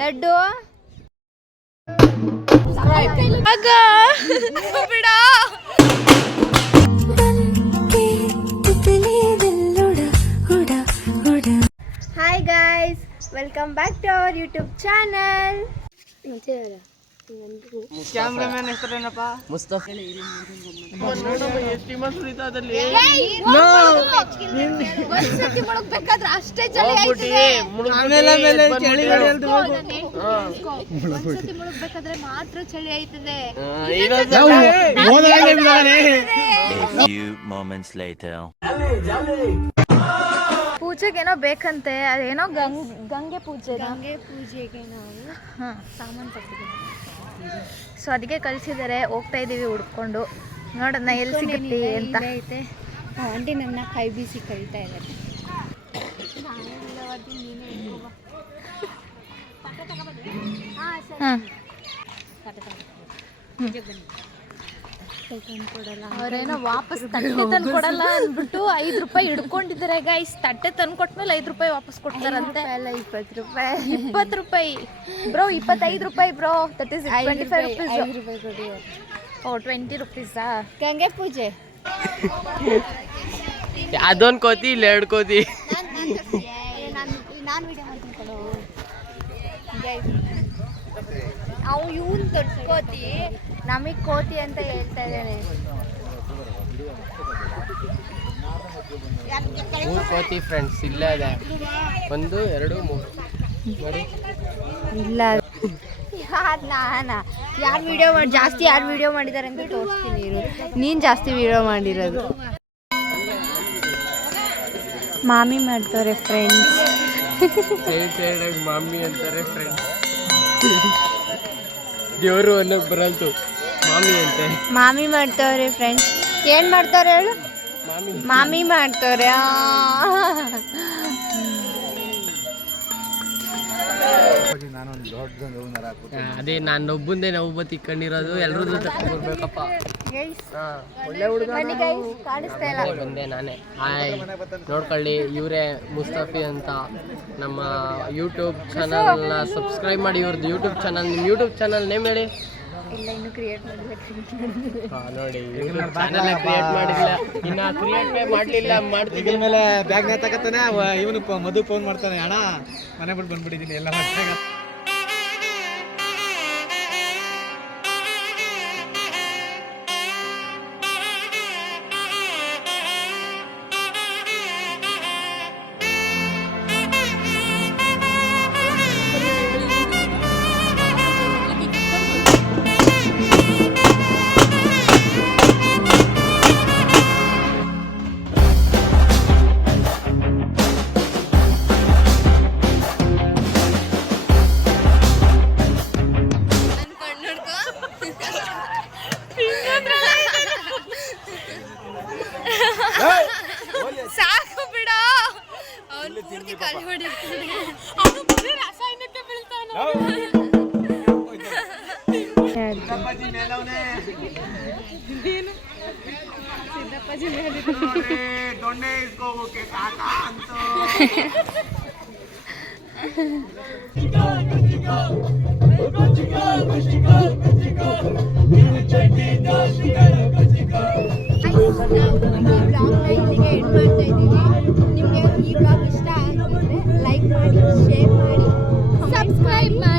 Laddu. Hi guys welcome back to our YouTube channel. మంచిగా cameraman ಹೆಸರೇನಪ್ಪ? ಮುಸ್ತಫ್. ಮಾತ್ರ ಚಳಿ ಆಯ್ತದೆ. ಪೂಜೆಗೇನೋ ಬೇಕಂತೆ ಅದೇನೋ ಗಂಗೆ ಗಂಗೆ ಪೂಜೆ ಗಂಗೆ ಪೂಜೆಗೆ ನಾವು ಹಾಂ. ಸಾಮಾನು ತರ್ತಿದ್ದೀವಿ. ಸೊ ಅದಕ್ಕೆ ಕಳಿಸಿದ್ದಾರೆ ಹೋಗ್ತಾ ಇದ್ದೀವಿ ಹುಡ್ಕೊಂಡು. ನೋಡೋಣ ಎಲ್ಲಿ ಸಿಗುತ್ತೆ ಅಂತ. ಐತೆ. ಆಂಟಿ ನನ್ನ ಕೈ ಬೀಸಿ ಕರಿತಾ ಇದ್ದಾರೆ. ಹಾಂ ಅವರೇನೋ ವಾಪಸ್ ತಟ್ಟೆ ತಂದು ಕೊಡಲ್ಲ ಅಂದ್ಬಿಟ್ಟು ಐದು ರೂಪಾಯಿ ಹಿಡ್ಕೊಂಡಿದ್ದಾರೆ ಗೈಸ್ ತಟ್ಟೆ ತಂದು ಕೊಟ್ಮೇಲೆ ಐದು ರೂಪಾಯಿ ವಾಪಸ್ ಕೊಡ್ತಾರಂತೆ. ಅಲ್ಲ ಇಪ್ಪತ್ತು ರೂಪಾಯಿ. ಇಪ್ಪತ್ತು ರೂಪಾಯಿ. ಬ್ರೋ ಇಪ್ಪತ್ತೈದು ರೂಪಾಯಿ bro. That is twenty five ರೂಪಾಯಿ ರುಪೀಸ್ ರೂಪಾಯಿ ಕೊಡಿ. ಓ ಟ್ವೆಂಟಿ ರುಪೀಸಾ ಗಂಗೆ ಪೂಜೆ. ಅದೊಂದು ಕೋತಿ ಇಲ್ಲ ಎರಡು ಕೋತಿ? ನಾನು ವಿಡಿಯೋ ಮಾಡ್ತೀನಿ ಕೊಡು ಅವು ಇವನ್ ತೊಟ್ಕೋತಿ ನಮಗೆ ಕೋತಿ ಅಂತ ಹೇಳ್ತಾ ಇದ್ದಾನೆ. ಮೂರು ಕೋತಿ ಫ್ರೆಂಡ್ಸ್ ಇಲ್ಲ ಇದೆ. ಒಂದು ಎರಡು ಮೂರು. ಇಲ್ಲ. ಯಾರು ನಾನಾ? ಯಾರು ವಿಡಿಯೋ ಮಾಡಿ ಜಾಸ್ತಿ ಯಾರು ವಿಡಿಯೋ ಮಾಡಿದ್ದಾರೆ ಅಂತ ತೋರಿಸ್ತೀನಿ ನೀನು ಜಾಸ್ತಿ ವಿಡಿಯೋ ಮಾಡಿರೋದು. ಮಾಮಿ ಮಾಡ್ತಾರೆ ಫ್ರೆಂಡ್ಸ್ ಸೈಡ್ ಸೈಡಾಗಿ ಮಾಮಿ ಅಂತಾರೆ ಫ್ರೆಂಡ್ಸ್ ದೇವರು ಅನ್ನೋಕೆ ಬರಲ್ತು. ಮಾಮಿ ಅಂತ. ಮಾಮಿ ಮಾಡ್ತವ್ರೆ ಫ್ರೆಂಡ್ಸ್ ಏನು ಮಾಡ್ತಾರೆ ಹೇಳು? ಮಾಮಿ. ಮಾಡ್ತವ್ರೆ ಅದೇ ನಾನು ಒಬ್ಬಂದೇ ನಾವು ಬತ್ತಿ ತಿಕ್ಕಂಡಿರೋದು ಎಲ್ಲರೂ ತಗೊಂಡ್ಬರ್ಬೇಕಪ್ಪ ಒಳ್ಳೆ ಹುಡುಗ ಬನ್ನಿ guys, ಕಾಣಿಸ್ತಾ ಇಲ್ಲ. ಬಂದೆ ನಾನೇ. ಹಾಯ್ ನೋಡ್ಕೊಳ್ಳಿ ಇವರೇ ಮುಸ್ತಫಿ ಅಂತ ನಮ್ಮ ಯೂಟ್ಯೂಬ್ ಚಾನಲ್ನ ಸಬ್ಸ್ಕ್ರೈಬ್ ಮಾಡಿ ಇವ್ರದ್ದು ಯೂಟ್ಯೂಬ್ ಚಾನಲ್ ನಿಮ್ಮ ಯೂಟ್ಯೂಬ್ ಚಾನಲ್ ನೇಮ್ ಹೇಳಿ? ಇಲ್ಲ ಇನ್ನು ಕ್ರಿಯೇಟ್ ಮಾಡಿಲ್ಲ ಹಾ, ನೋಡಿ ಚಾನಲ್ ಕ್ರಿಯೇಟ್ ಮಾಡಿಲ್ಲ. ಇನ್ನ ಕ್ರಿಯೇಟ್ ಮಾಡಲಿಲ್ಲ ಮಾಡ್ತಿದ್ದೀನಿ ಇದ್ರ ಮೇಲೆ ನೇ ತಗತ್ತಾನೆ ಇವನು ಮಧು ಫೋನ್ ಮಾಡ್ತಾನೆ ಅಣ್ಣ ಮನೆ ಬಿಟ್ಟು ಬಂದ್ಬಿಟ್ಟಿದ್ದೀನಿ ಎಲ್ಲ ಅವನು ಪೂರ್ತಿ ಖಾಲಿ ಮಾಡಿರ್ತಾನೆ ಅವನು ಬರೀ ರಾಸಾಯನಿಕ ಬೀಳ್ತಾನ ದೊಣ್ಣೆ ಇಸ್ಕೋಬೋಕೆ ಕಾಕ ಅಂತ ಇಲ್ಲಿಗೆ ಎಂಡ್ ಮಾಡ್ತಾ ಇದ್ದೀವಿ ನಿಮಗೆ ಈ ಬ್ಲಾಗ್ ಇಷ್ಟ ಸಬ್ಸ್ಕ್ರೈಬ್ ಮಾಡಿ